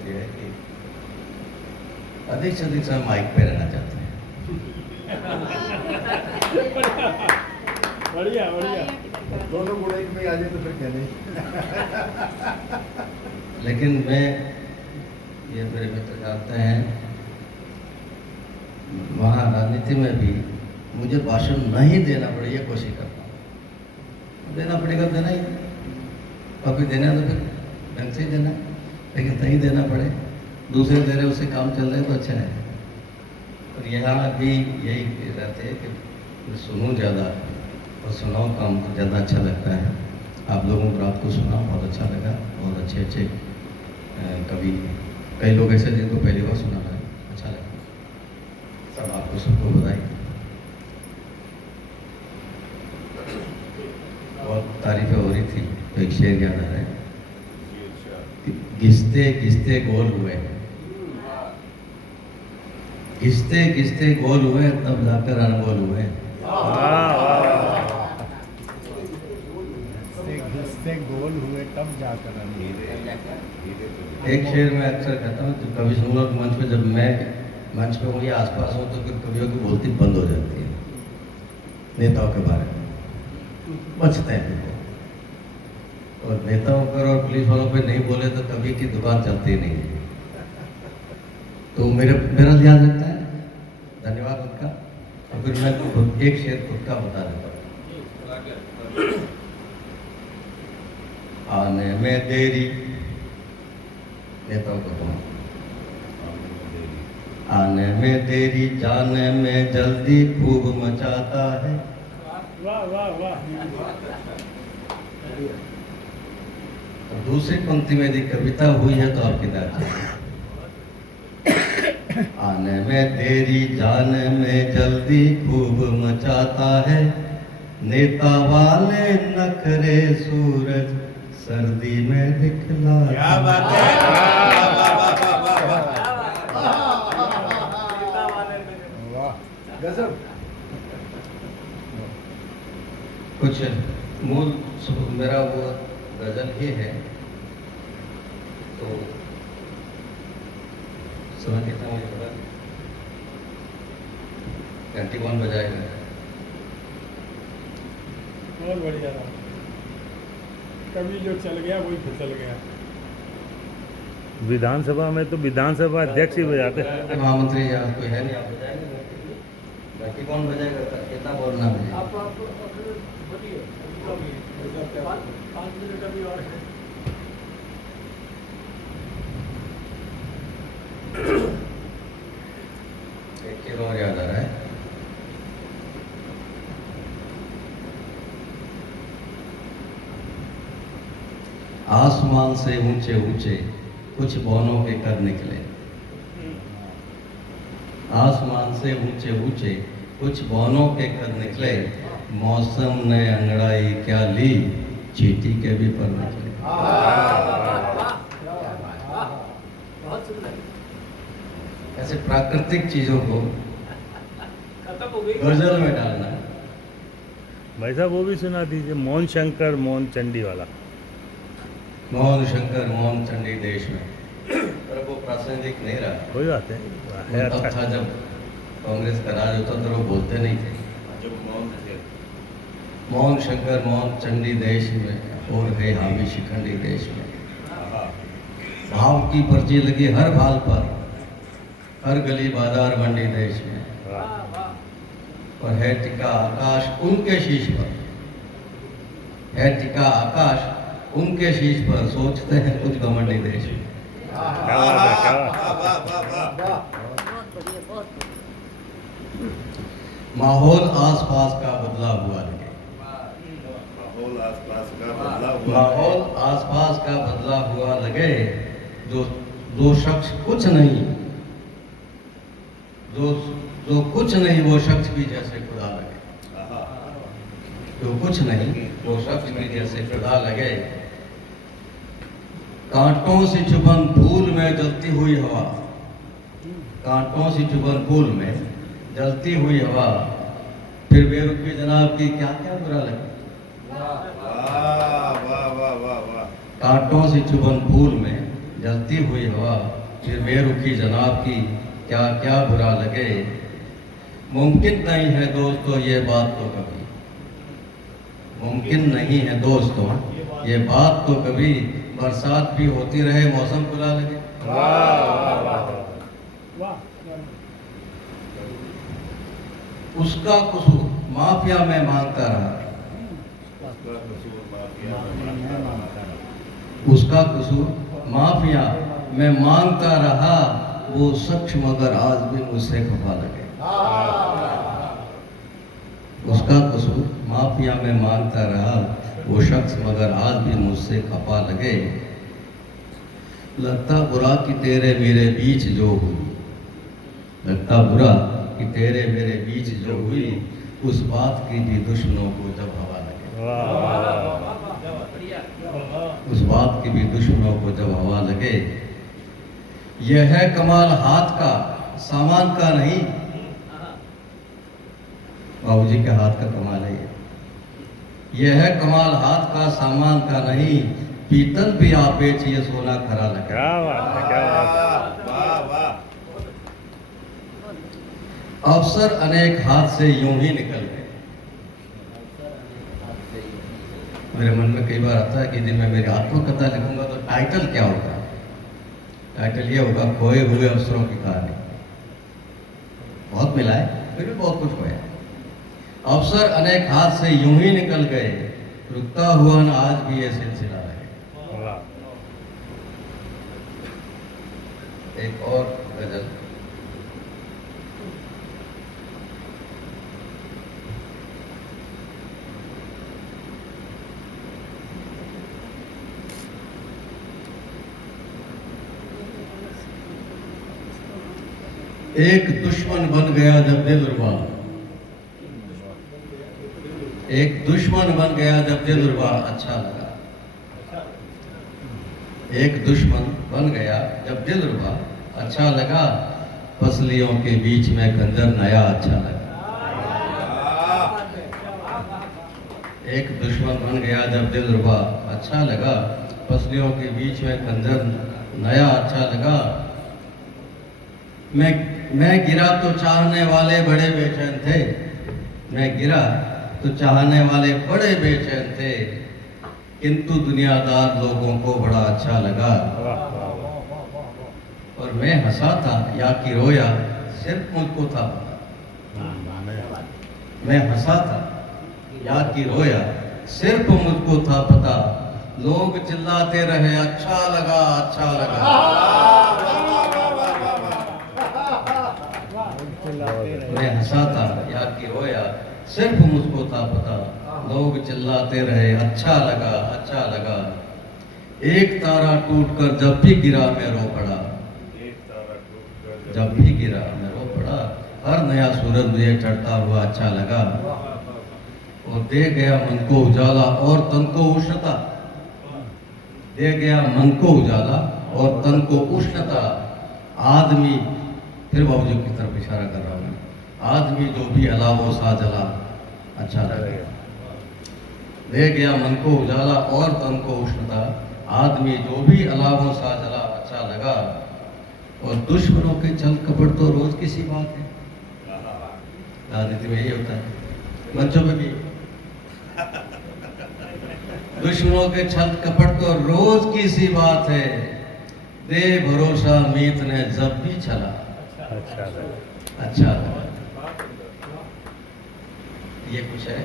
होती है कि अधिक से अधिक समय माइक पे रहना चाहते हैं। बढ़िया बढ़िया। दोनों गुण एक में आ जाए तो फिर क्या नहीं। लेकिन मैं, ये मेरे मित्र जानते हैं, वहाँ राजनीति में भी मुझे भाषण नहीं देना पड़े ये कोशिश करता हूँ। देना पड़ेगा, देना ही, कभी देना है तो फिर ढंग से ही देना है, लेकिन नहीं देना पड़े, दूसरे दे रहे उससे काम चल रहे तो अच्छा है। और यहाँ भी यही रहते हैं कि सुनूं ज़्यादा और सुनाओ काम तो ज़्यादा अच्छा लगता है। आप लोगों को रात को सुना बहुत अच्छा लगा, बहुत अच्छे अच्छे कवि, कई लोग ऐसे जिनको पहली बार सुना है, अच्छा लगा। सब आपको सबको बधाई, बहुत तारीफें हो रही थी। तो एक शेर याद आ रहा है, घिसते घिसते गोल हुए, घिसते घिसते गोल हुए, तब जाकर अनमोल हुए। घिसते गोल हुए तब जाकर एक शेर मैं अक्सर कहता हूँ, तो कभी सुन लो मंच पे, जब मैं मंच पे हूँ या आसपास हूँ तो फिर कवियों की बोलती बंद हो जाती है नेताओं के बारे में, बचते हैं देखो। और नेताओं पर और पुलिस वालों पे नहीं बोले तो कभी की दुकान चलती नहीं है। तो मेरा ध्यान रखता है, धन्यवाद उनका। और फिर मैं एक शेर खुद का बता देता हूँ। आने में देरी, नेताओं को कहूँ, आने में देरी जाने में जल्दी खूब मचाता है। वाह वाह वाह। दूसरी पंक्ति में यदि कविता हुई है तो आपकी दाद। आने में देरी जाने में जल्दी खूब मचाता है, नेता वाले नखरे सूरज सर्दी में दिखला। क्या बात है। वाह गजब। कुछ मूल मेरा वो गजल ही है, तो समय कितना मुझे पता, घंटी कौन बजाएगा? बहुत बढ़िया था। कभी जो चल गया वही फिसल गया। विधानसभा में तो विधानसभा अध्यक्ष ही बजाते हैं। महामंत्री या कोई है नहीं, आप बजाएंगे घंटी कौन बजाएगा? कितना बोलना मुझे? आप बोलिए। 5 मिनट अभी और है। एक चीज और याद आ रहा है, आसमान से ऊंचे ऊंचे कुछ बौनों के कर निकले। आसमान से ऊंचे ऊंचे कुछ बौनों के कर निकले, मौसम ने अंगड़ाई क्या ली, चींटी के भी पर निकले। ऐसे प्राकृतिक चीजों को गजल में डालना है। भाई साहब वो भी सुना दीजिए, मोहन शंकर मोहन चंडी वाला। मोहन शंकर मोहन चंडी देश में, पर वो प्रासंगिक नहीं रहा। कोई बात है, वो तब था जब कांग्रेस का राज होता तो वो बोलते नहीं थे। जब मोहन शंकर मोहन चंडी देश में और गए हामी शिखंडी देश में। भाव की पर्ची लगी हर भाल पर, हर गली बाजार मंडी देश में। और है टिका आकाश उनके शीश पर, है टिका आकाश उनके शीश पर, सोचते हैं कुछ घमंडी देश में। माहौल आसपास का बदला हुआ लगे, माहौल आसपास का बदला हुआ। माहौल आसपास का बदला हुआ लगे, जो शख्स कुछ नहीं, जो कुछ नहीं वो शख्स भी जैसे खुदा लगे। जो कुछ नहीं वो शख्स भी जैसे खुदा लगे। कांटों से चुभन फूल में जलती हुई हवा, कांटों से चुभन फूल में जलती हुई हवा, फिर बेरुखी जनाब की क्या क्या बुरा लगे। वाह वाह वाह वाह वाह। कांटों से चुभन फूल में जलती हुई हवा फिर बेरुखी जनाब की क्या क्या बुरा लगे। मुमकिन नहीं है दोस्तों ये बात तो कभी, मुमकिन नहीं है दोस्तों ये बात तो कभी, बरसात भी होती रहे मौसम बुरा लगे। वाह उसका कसूर माफिया में मांगता रहा, उसका कसूर माफिया में मांगता रहा। उसका कसूर माफिया में मांगता रहा, वो शख्स मगर आज भी मुझसे खफा लगे। उसका कसूर माफिया में मांगता रहा, वो शख्स मगर आज भी मुझसे खफा लगे। लगता बुरा कि तेरे मेरे बीच जो हुई, लगता बुरा कि तेरे मेरे बीच जो हुई, उस बात की भी दुश्मनों को जब हवा लगे। उस बात की भी दुश्मनों को जब हवा लगे। यह है कमाल हाथ का सामान का नहीं, बाबूजी के हाथ का कमाल है ये। यह है कमाल हाथ का सामान का नहीं, पीतल भी आप बेचिए सोना खरा लगे। क्या बात है, क्या बात है। वाह वाह। अवसर अनेक हाथ से यूं ही निकल गए। मेरे मन में कई बार आता है कि यदि मैं मेरी आत्मकथा लिखूंगा तो टाइटल क्या होगा। टाइटल ये होगा खोए हुए अवसरों की कहानी। बहुत मिला है फिर भी बहुत कुछ खोया। अवसर अनेक हाथ से यूं ही निकल गए, रुकता हुआ न आज भी ये सिलसिला है। एक और गजल। एक दुश्मन बन गया जब दिलरुबा, एक दुश्मन बन गया जब दिलरुबा अच्छा लगा। एक दुश्मन बन गया जब दिलरुबा अच्छा लगा, पसलियों के बीच में खंजर नया अच्छा लगा। एक दुश्मन बन गया जब दिलरुबा अच्छा लगा, पसलियों के बीच में खंजर नया अच्छा लगा। मैं गिरा तो चाहने वाले बड़े बेचैन थे, मैं गिरा तो चाहने वाले बड़े बेचैन थे, किंतु दुनियादार लोगों को बड़ा अच्छा लगा। और मैं हंसा था या कि रोया सिर्फ मुझको था पता। मैं हंसा था या कि रोया सिर्फ मुझको था पता, लोग चिल्लाते रहे अच्छा लगा अच्छा लगा। मैं हंसा था या कि रोया सिर्फ मुझको था पता, लोग चिल्लाते रहे अच्छा लगा अच्छा लगा। एक तारा टूटकर जब भी गिरा मैं रो पड़ा, एक तारा टूटकर जब भी गिरा मैं रो पड़ा। हर नया सूरज मुझे चढ़ता हुआ अच्छा लगा, और दे गया मन को उजाला और तन को उष्णता। दे गया मन को उजाला और तन को उष्णता। आदमी, फिर बाबूजी की तरफ इशारा कर रहा हूँ मैं, आदमी जो भी अला वो सा जला अच्छा लगे। दे गया मन को उजाला और तन को उष्णता, आदमी जो भी अला वो सा जला अच्छा लगा। और दुश्मनों के छल कपट तो रोज की सी बात है, राजनीति में यही होता है, मंचों में भी। दुश्मनों के छल कपट तो रोज की सी बात है, दे भरोसा मीत ने जब भी छला अच्छा लगा। अच्छा लगा। ये कुछ है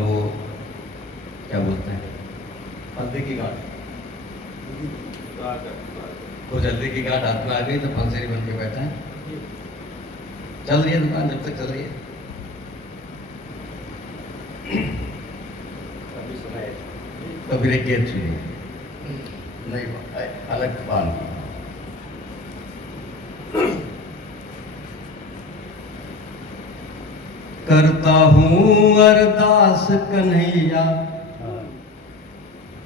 वो क्या बोलते हैं, हल्दी की गांठ। वो जल्दी की गांठ हाथ में आ गई तो फंसेरी बन के बैठे हैं। चल रही है दुकान, जब तक चल रही है। कभी एक गेट सुनिए, नहीं अलग बात। करता हूँ अरदास कन्हैया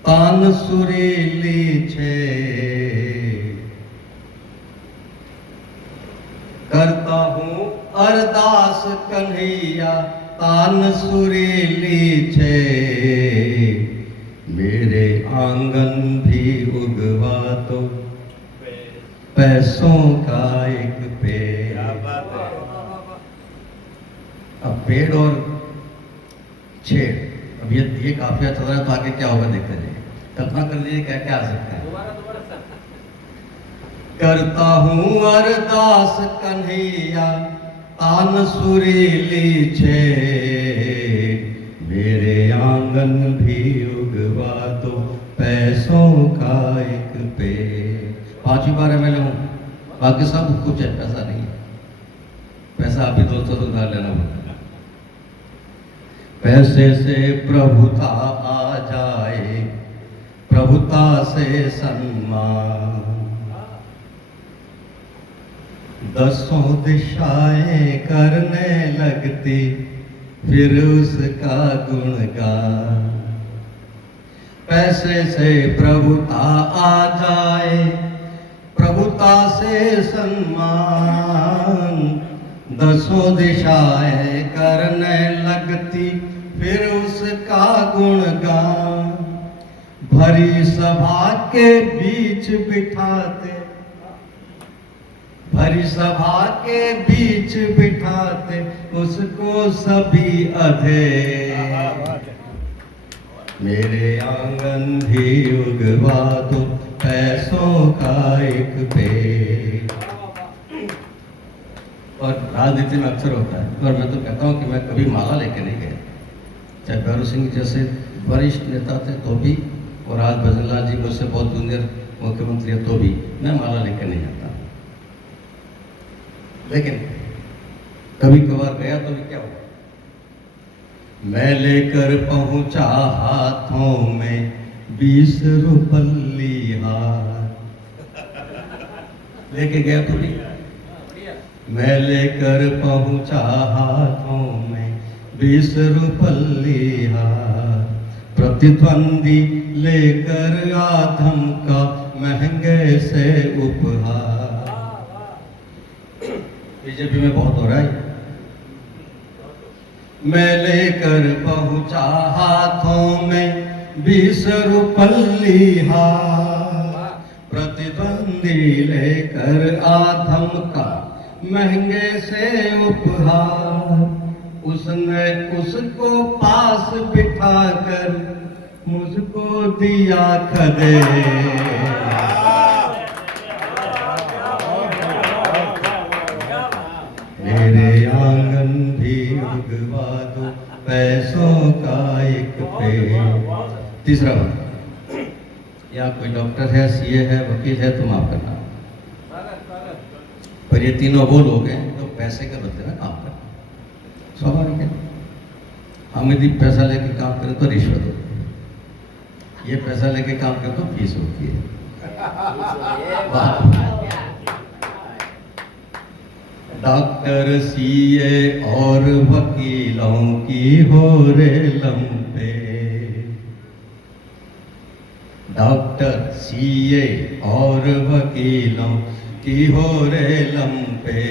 तान सुरीली छे, करता हूँ अरदास कन्हैया तान सुरीली छे, मेरे आंगन भी उगवा दो, पैसों का एक पेड़। क्या बात है। अब पेड़ और छेड़, अब ये काफिया चल रहा है, तो आगे क्या होगा देखते जाइए। कल्पना कर लीजिए क्या क्या आ सकता है। करता हूँ अरदास कन्हैया, तान सुरीली छे, मेरे आंगन भी उगवा दो, पैसों का एक पेड़। 5वीं बार MLA हूँ, बाकी सब कुछ है, पैसा नहीं है। पैसा आप ही दोस्तों से उधार लेना पड़ता है। पैसे से प्रभुता आ जाए, प्रभुता से सम्मान, 10 दिशाएं करने लगती, फिर उसका गुणगान। पैसे से प्रभुता आ जाए, प्रभुता से सम्मान, 10 दिशाएं करने लगती, फिर उसका गुणगान। भरी सभा के बीच बिठाते, भरी सभा के बीच बिठाते, उसको सभी अधे। मेरे आंगन भी उगवा दो, पैसों का एक पेड़। और राजनीति में अक्सर होता है, और मैं तो कहता हूँ कि मैं कभी माला लेके नहीं गया, चाहे भैरू सिंह जैसे वरिष्ठ नेता थे तो भी, और आज भजनलाल जी मुझसे बहुत जूनियर मुख्यमंत्री है तो भी मैं माला लेकर नहीं जाता। लेकिन कभी कभार गया तो भी क्या हुआ, मैं लेकर पहुंचा हाथों में 20 रुपल्ली हार। लेके गया तो नहीं, मैं लेकर पहुंचा हाथों में 20 रुपल्ली हार। प्रतिद्वंदी लेकर आधम का महंगे से उपहार। बीजेपी में बहुत हो रहा है। मैं लेकर पहुंचा हाथों में 20 रुपल्ली हार। प्रतिद्वंदी लेकर आधम का महंगे से उपहार। उसने उसको पास बिठाकर मुझको दिया खदे। मेरे आंगन भी उगवा दो, पैसों का एक पेड़। तीसरा बात, या कोई डॉक्टर है, CA है, वकील है तो माफ करना, पर ये तीनों वो लोग हैं जो पैसे के बदले में काम करते हैं। स्वाभाविक है, हम यदि पैसा लेके काम करें तो रिश्वत होती है, ये पैसा लेके काम करें तो फीस होती है। डॉक्टर, CA और वकीलों की हो रे लंबे। डॉक्टर, CA और वकीलों की हो रे लंबे।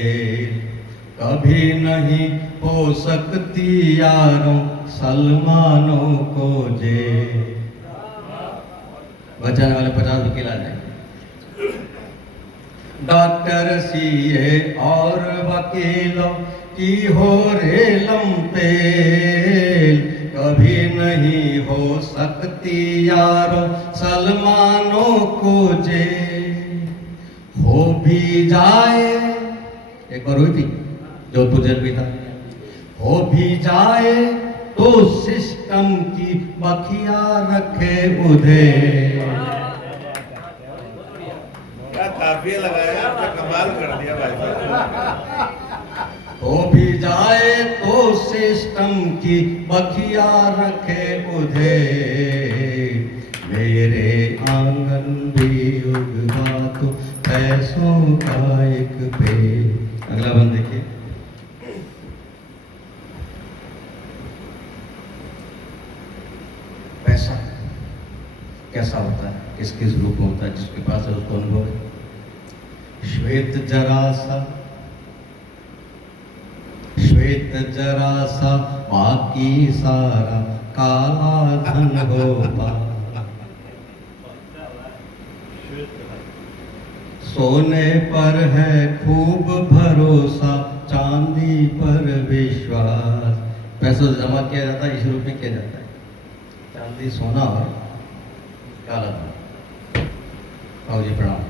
कभी नहीं हो सकती यारों सलमानों को जे। बचाने वाले 50 वकील आ जाएंगे। डॉक्टर, CA और वकीलों की हो रे लंबे। कभी नहीं हो सकती यारों सलमानों को जे। हो भी जाए, एक बार हुई थी जोधपुर जेल भी था, हो भी जाए तो सिस्टम की बखिया रखे उधे। क्या काफिया लगाया, आपने कमाल कर दिया भाई साहब। हो भी जाए तो सिस्टम की बखिया रखे उधे। मेरे आंगन भी उगवा तो पैसों का एक पेड़। अगला बंद देखिए। पैसा कैसा होता है, किस किस रूप में होता है, जिसके पास है उसको अनुभव है। श्वेत जरा सा बाकी सारा काला धन हो पा। सोने पर है खूब भरोसा, चांदी पर विश्वास। पैसों से जमा किया जाता है, इस रूप में किया जाता है। चांदी, सोना और काला धन। आओ जी, प्रणाम।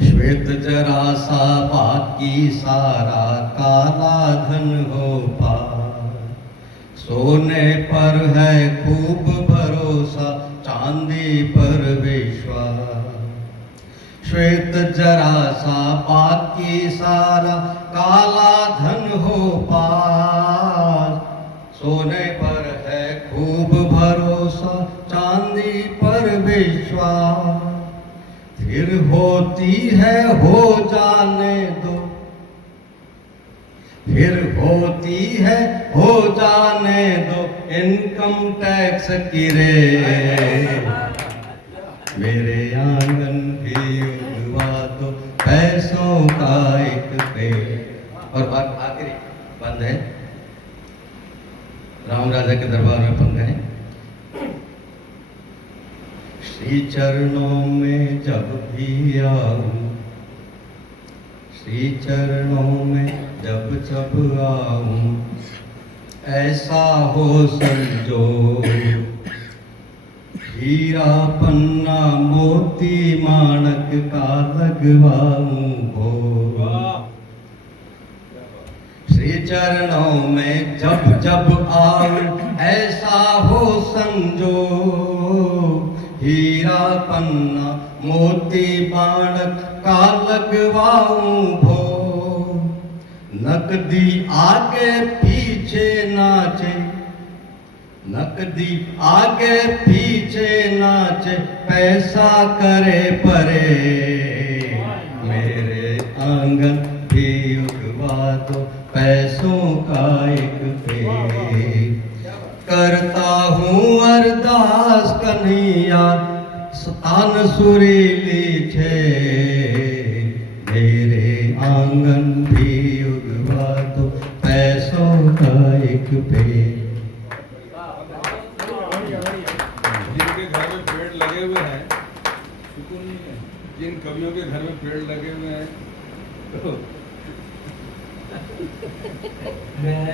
श्वेत जरासा बाकी सारा, काला धन हो पार। सोने पर है खूब भरोसा, चांदी पर विश्वास। श्वेत जरासा बाकी सारा, काला धन हो पार। सोने पर है खूब भरोसा, चांदी पर विश्वास। फिर होती है हो जाने दो, फिर होती है हो जाने दो इनकम टैक्स की रेड। मेरे आंगन भी उगवा दो पैसों का एक पेड़। और बात आखिरी बंद है, राम राजा के दरबार में अपन गए। श्री चरणों में जब भी आऊं, श्री चरणों में जब आऊं, ऐसा हो संजोग, हीरा पन्ना मोती माणक का लगवाऊं भोग। श्री चरणों में जब आऊं, ऐसा हो संजोग, हीरा पन्ना मोती माणक का लगवाऊं भोग। नकदी आगे पीछे नाचे, नकदी आगे पीछे नाचे, पैसा करे परे। मेरे आंगन भी उगवा दो पैसों का एक पेड़। करता हूँ अरदास कन्हैया, तान सुरीली छे। मेरे आंगन भी उगवा दो पैसों का एक पेड़। जिनके घर में पेड़ लगे हुए हैं, सुकून नहीं है। जिन कवियों के घर में पेड़ लगे हुए हैं, तो मैं